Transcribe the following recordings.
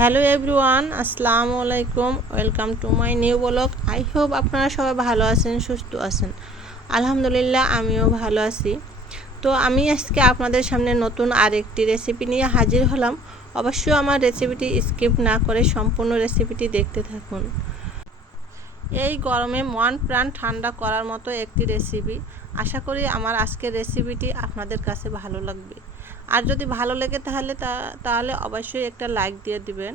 Hello everyone, আসসালামু আলাইকুম, welcome to my new blog. I hope আপনারা সবাই ভালো আছেন, সুস্থ আছেন। আলহামদুলিল্লাহ, আমিও ভালো আছি। তো আমি আজকে আপনাদের সামনে নতুন আরেকটি রেসিপি নিয়ে হাজির হলাম। অবশ্যই আমার রেসিপিটি স্কিপ না করে সম্পূর্ণ রেসিপিটি দেখতে থাকুন। এই গরমে মন প্রাণ ঠান্ডা করার মতো একটি রেসিপি আশা করি আমার আজকের রেসিপিটি আপনাদের কাছে ভালো লাগবে। আর যদি ভালো লাগে তাহলে তাহলে অবশ্যই একটা লাইক দিয়ে দিবেন।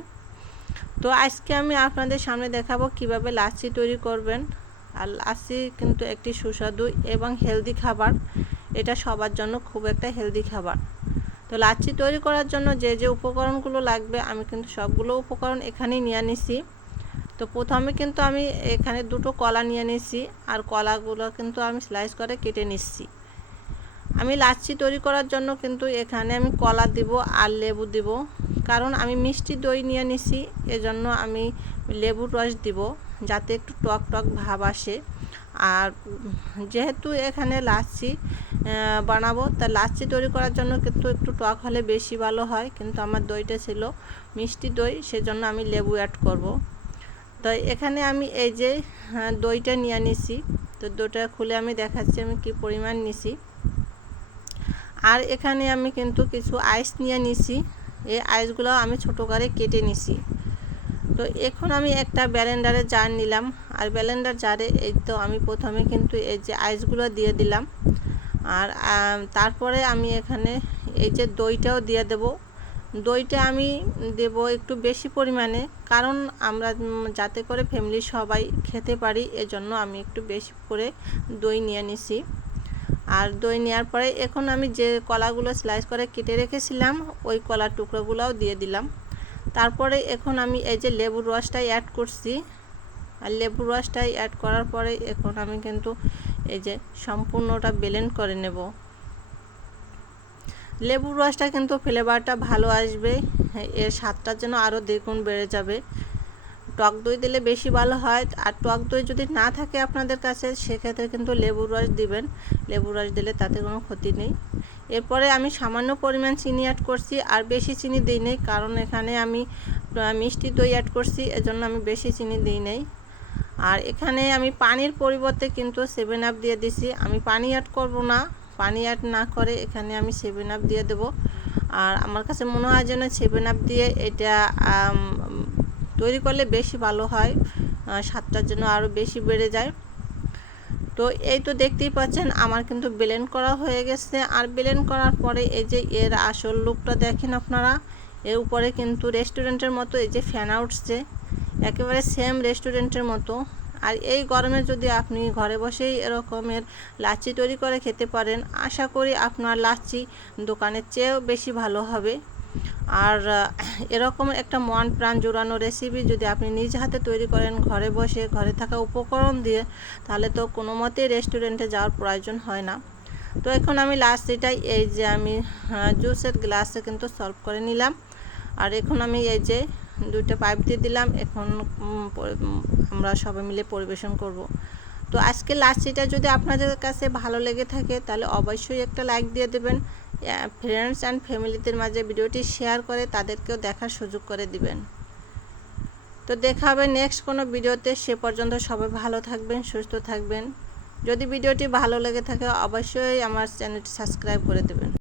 তো আজকে আমি আপনাদের সামনে দেখাবো কীভাবে লাচ্ছি তৈরি করবেন। আর লাচ্ছি কিন্তু একটি সুস্বাদু এবং হেলদি খাবার। এটা সবার জন্য খুব একটা হেলদি খাবার। তো লাচ্ছি তৈরি করার জন্য যে যে উপকরণগুলো লাগবে, আমি কিন্তু সবগুলো উপকরণ এখানেই নিয়ে নিছি। তো প্রথমে কিন্তু আমি এখানে দুটো কলা নিয়ে নিছি, আর কলাগুলো কিন্তু আমি স্লাইস করে কেটে নিচ্ছি। আমি লাচ্ছি তৈরি করার জন্য কিন্তু এখানে আমি কলা দিব আর লেবু দিব। কারণ আমি মিষ্টি দই নিয়ে নিছি, এজন্য আমি লেবুর রস দিব যাতে একটু টক টক ভাব আসে। আর যেহেতু এখানে লাচ্ছি বানাবো, তা লাচ্ছি তৈরি করার জন্য কিন্তু একটু টক হলে বেশি ভালো হয়। কিন্তু আমার দইটা ছিল মিষ্টি দই, সেজন্য আমি লেবু অ্যাড করব। তো এখানে আমি এই যে দইটা নিয়ে নিছি। তো দইটা খুলে আমি দেখাচ্ছি আমি কি পরিমাণ নিছি। আর এখানে আমি কিন্তু কিছু আইস নিয়ে নিছি। এই আইসগুলো আমি ছোটো করে কেটে নিছি। তো এখন আমি একটা ব্যালেন্ডারে জার নিলাম। আর ব্যালেন্ডার জারে এই তো আমি প্রথমে কিন্তু এই যে আইসগুলো দিয়ে দিলাম। আর তারপরে আমি এখানে এই যে দইটাও দিয়ে দেব। দইটা আমি দেব একটু বেশি পরিমাণে, কারণ আমরা যাতে করে ফ্যামিলি সবাই খেতে পারি, এজন্য আমি একটু বেশি করে দই নিয়ে নিছি। আর দই নেওয়ার পরে এখন আমি যে কলাগুলো স্লাইস করে কেটে রেখেছিলাম, ওই কলার টুকরোগুলোও দিয়ে দিলাম। তারপরে এখন আমি এই যে লেবুর রসটাই অ্যাড করছি। আর লেবুর রসটাই অ্যাড করার পরে এখন আমি কিন্তু এই যে সম্পূর্ণটা ব্লেন্ড করে নেব। লেবুর রসটা কিন্তু ফ্লেভারটা ভালো আসবে, এর স্বাদটা যেন আরও দ্বিগুণ বেড়ে যাবে। টক দই দিলে বেশি ভালো হয়। আর টক দই যদি না থাকে আপনাদের কাছে, সেক্ষেত্রে কিন্তু লেবুর রস দিবেন। লেবুর রস দিলে তাতে কোনো ক্ষতি নেই। এরপরে আমি সামান্য পরিমাণ চিনি অ্যাড করছি, আর বেশি চিনি দিই নেই, কারণ এখানে আমি মিষ্টি দই অ্যাড করছি, এজন্য আমি বেশি চিনি দিই নেই। আর এখানে আমি পানির পরিবর্তে কিন্তু সেভেন আপ দিয়ে দিছি। আমি পানি অ্যাড করব না, পানি অ্যাড না করে এখানে আমি সেভেন আপ দিয়ে দেব। আর আমার কাছে মনে হয় যেন সেভেন আপ দিয়ে এটা তৈরি করলে বেশি ভালো হয় স্বাদটার জন্য আরও বেশি বেড়ে যায়। তো এই তো দেখতেই পাচ্ছেন, আমার কিন্তু ব্লেন্ড করা হয়ে গেছে। আর ব্লেন্ড করার পরে এই যে এর আসল লুকটা দেখেন আপনারা, এর উপরে কিন্তু রেস্টুরেন্টের মতো এই যে ফ্যান উঠছে একেবারে সেম রেস্টুরেন্টের মতো। আর এই গরমে যদি আপনি ঘরে বসেই এরকমের লাচ্ছি তৈরি করে খেতে পারেন, আশা করি আপনার লাচ্ছি দোকানের চেয়েও বেশি ভালো হবে। আর এরকম একটা মন প্রাণ জোড়ানো রেসিপি যদি আপনি নিজ হাতে তৈরি করেন, ঘরে বসে, ঘরে থাকা উপকরণ দিয়ে, তাহলে তো কোনো মতেই রেস্টুরেন্টে যাওয়ার প্রয়োজন হয় না। তো এখন আমি লাস্টিটাই এই যে আমি জুসের গ্লাসে কিন্তু সলভ করে নিলাম। আর এখন আমি এই যে দুইটা পাইপ দিয়ে দিলাম, এখন আমরা সবাই মিলে পরিবেশন করব। তো আজকে লাস্টিটা যদি আপনাদের কাছে ভালো লেগে থাকে, তাহলে অবশ্যই একটা লাইক দিয়ে দেবেন। ফ্রেন্ডস অ্যান্ড ফ্যামিলিদের মাঝে ভিডিওটি শেয়ার করে তাদেরকেও দেখার সুযোগ করে দিবেন। তো দেখা হবে নেক্সট কোনো ভিডিওতে। সে পর্যন্ত সবাই ভালো থাকবেন, সুস্থ থাকবেন। যদি ভিডিওটি ভালো লেগে থাকে, অবশ্যই আমার চ্যানেলটি সাবস্ক্রাইব করে দেবেন।